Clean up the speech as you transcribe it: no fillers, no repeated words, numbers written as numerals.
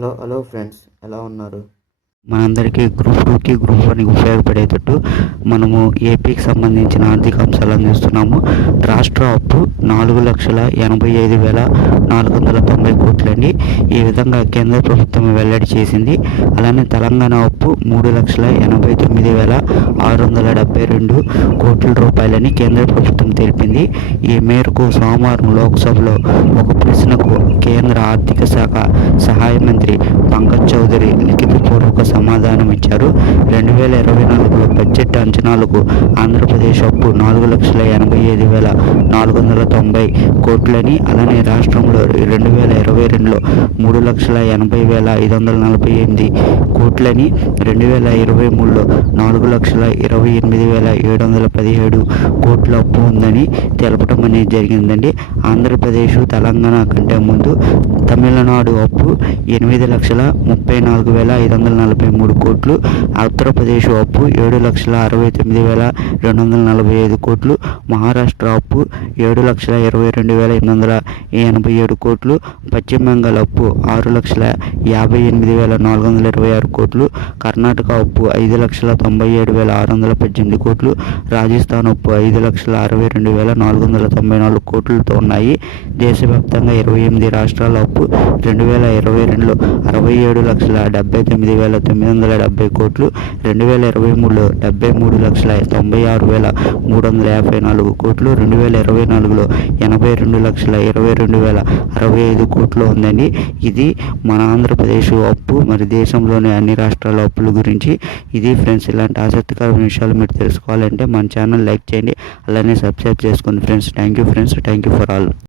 Hello friends, ఎలా ఉన్నారు? మనందరికీ గ్రూప్ 2కి గ్రూప్ 1కి ఉపయోగపడేటట్టు మనము ఏపీకి సంబంధించిన ఆర్థిక అంశాలు అందిస్తున్నాము. రాష్ట్ర అప్పు 4,85,490 కోట్లండి. ఈ విధంగా కేంద్ర ప్రభుత్వం వెల్లడి చేసింది. అలానే తెలంగాణ అప్పు 3,89,672 కోట్ల రూపాయలని కేంద్ర ప్రభుత్వం తెలిపింది. ఈ మేరకు సోమవారం లోక్సభలో ఒక ప్రశ్నకు కేంద్ర ఆర్థిక శాఖ సహాయ మంత్రి పంకజ్ చౌదరి లిఖితపూర్వక సమాధానం ఇచ్చారు. 2024లో బడ్జెట్ అంచనాలకు ఆంధ్రప్రదేశ్ అప్పు 4,85,490 కోట్లని, అలానే రాష్ట్రంలో 2022లో 3,80,548 కోట్లని, 2023లో 4,28,717 కోట్ల అప్పు ఉందని తెలపడం అనేది జరిగిందండి. ఆంధ్రప్రదేశ్ తెలంగాణ కంటే ముందు తమిళనాడు అప్పు 8,34,543 కోట్లు, ఉత్తరప్రదేశ్ అప్పు 7,69,245 కోట్లు, మహారాష్ట్ర అప్పు 7,22,887 కోట్లు, పశ్చిమ బెంగాల్ అప్పు 6,58,426 కోట్లు, కర్ణాటక అప్పు 5,97,618 కోట్లు, రాజస్థాన్ అప్పు 5,62,494 కోట్లతో ఉన్నాయి. దేశవ్యాప్తంగా 28 రాష్ట్రాల అప్పు 2022లో 67,79,970 కోట్లు, 2023లో 73,96,354 కోట్లు, 2024లో 82,22,065 కోట్లు ఉందండి. ఇది మన ఆంధ్రప్రదేశ్ అప్పు, మరి దేశంలోని అన్ని రాష్ట్రాల అప్పుల గురించి. ఇది ఫ్రెండ్స్, ఇలాంటి ఆసక్తికరమైన విషయాలు మీరు తెలుసుకోవాలంటే మన ఛానల్ లైక్ చేయండి, అలానే సబ్స్క్రైబ్ చేసుకోండి friends. Thank you friends, thank you for all.